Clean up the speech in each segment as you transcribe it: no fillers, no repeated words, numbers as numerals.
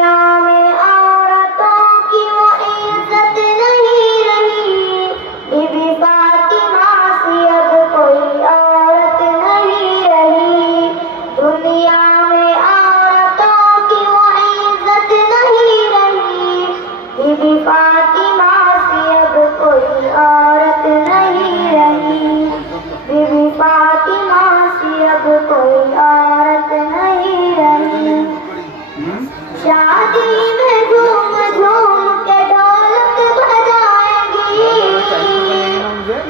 میں عورتوں کی وہ عزت نہیں رہی، بی بی فاطمہ سی اب کوئی عورت نہیں رہی، دنیا میں عورتوں کی وہ عزت نہیں رہی، بی بی فاطمہ سی اب کوئی عورت نہیں رہی، بی بی فاطمہ سی اب کوئی عورت نہیں رہی۔ شادی میں جھوم جھوم کے ڈھولک بجائیں گی،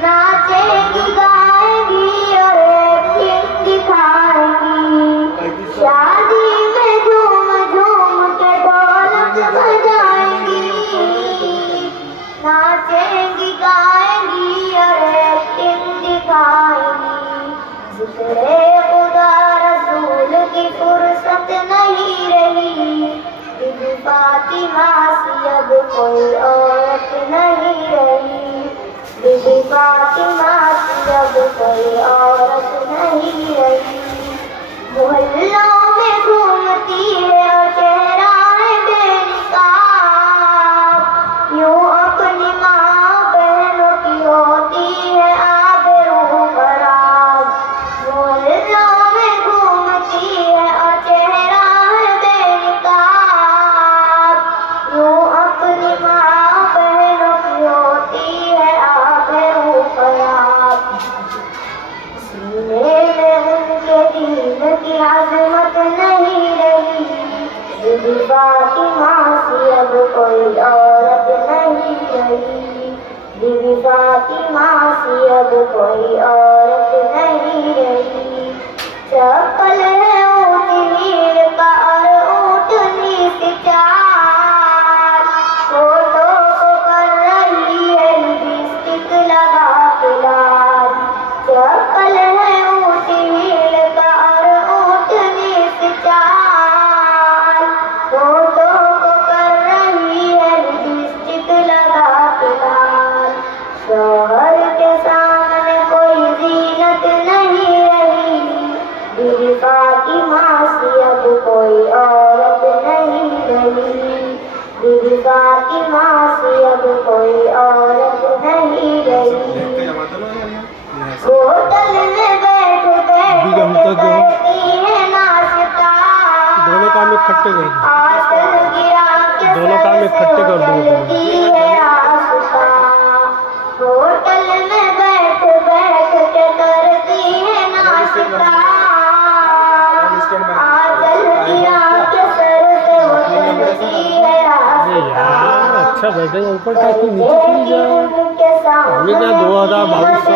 ناچیں گی گائیں گی اور ایکٹنگ دکھائیں گی۔ شادی میں جھوم جھوم کے ڈھولک بجائیں گی، ناچیں گی گائیں گی اور ایکٹنگ دکھائیں گی۔ ذکر خدا رسول کی فرصت نہیں رہی، بی بی فاطمہ سی اب کوئی عورت نہیں رہی، بی بی فاطمہ سی اب کوئی عورت نہیں رہی۔ محلوں میں گھومتی ہے اور چہرہ ہے بے نقاب، یوں اپنی ماں بہنوں کی ہوتی ہے آبرو خراب۔ محلوں میں گھومتی ہے اور چہرہ ہے بے نقاب، یوں اپنی ماں بہنوں کی ہوتی ہے آبرو خراب۔ سینے میں ان کے دین کی عظمت نہیں رہی، بی بی فاطمہ سی اب کوئی عورت نہیں رہی، بی بی فاطمہ سی اب کوئی عورت نہیں رہی۔ چپل ہے اونچی ہیل کا اور اونٹنی سی چال، ہونٹوں کو کر رہی ہے لپسٹک لگا کے لال۔ چپل ہے اونچی ہیل کا اور اونٹنی سی چال، ہونٹوں کو کر رہی ہے لپسٹک لگا کے لال۔ شوہر کے سامنے کوئی زینت نہیں رہی، بی بی فاطمہ سی اب کوئی عورت نہیں رہی، بی بی فاطمہ سی اب کوئی عورت نہیں رہی۔ ہوٹل میں بیٹھ بیٹھ کے کرتی ہے ناشتہ، آنچل گرا کے سر سے اچھلتی ہے آستہ۔ ہوٹل میں بیٹھ بیٹھ کے کرتی ہے ناشتہ، آنچل گرا کے سر سے اچھلتی ہے آستہ۔ اچھا بیٹھے گا اوپر ٹاکی نیچے چلی جائے، ہمیں کیا 2022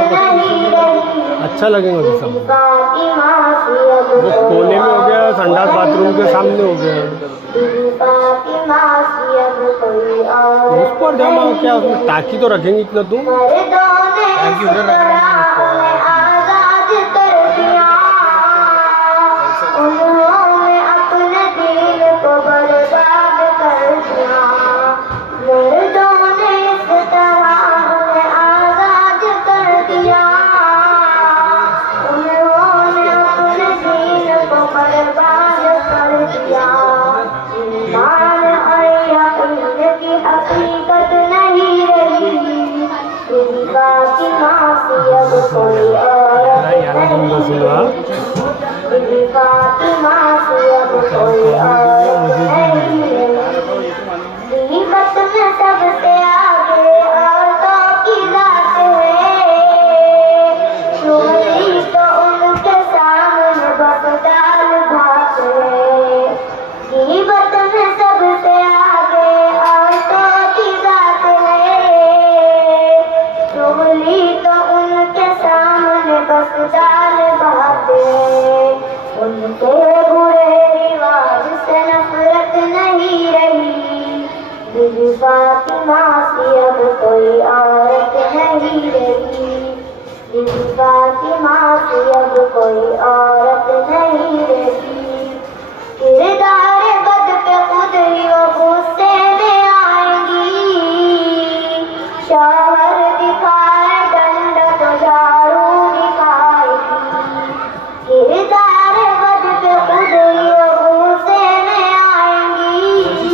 اچھا لگے گا ابھی سب۔ وہ کونے میں ہو گیا، سنڈاس باتھ روم کے سامنے ہو گیا، اس پر جمع کیا اس میں ٹاکی تو رکھیں گے اتنا دور، ٹاکی ادھر رکھ رہے ہیں۔ انہوں نے اپنے دین کو برباد کر دیا، مردوں نے اس طرح ہمیں آزاد کر دیا، انہوں نے اپنے دین کو برباد کر دیا۔ ایمان اور یقین کی حقیقت نہیں رہی، بی بی فاطمہ سی اب کوئی عورت نہیں رہی، بی بی فاطمہ سی اب کوئی عورت نہیں رہی۔ غیبت میں سب سے آگے عورتوں کی ذات ہے، چغلی تو ان کے سامنے بس ڈال بھات ہے۔ غیبت میں سب سے آگے عورتوں کی ذات ہے، چغلی تو ان کے سامنے بس ڈال بھات ہے۔ ان کے برے رواج سے نفرت نہیں رہی، بی بی فاطمہ سی اب کوئی عورت نہیں رہی، بی بی فاطمہ سی اب کوئی عورت نہیں رہی۔ کردار بد پہ خود ہی وہ غصے میں آئیں گی، شوہر دکھائے ڈنڈا تو جھاڑو دکھائے گی۔ کردار بد پہ خود ہی وہ غصے میں آئیں گی،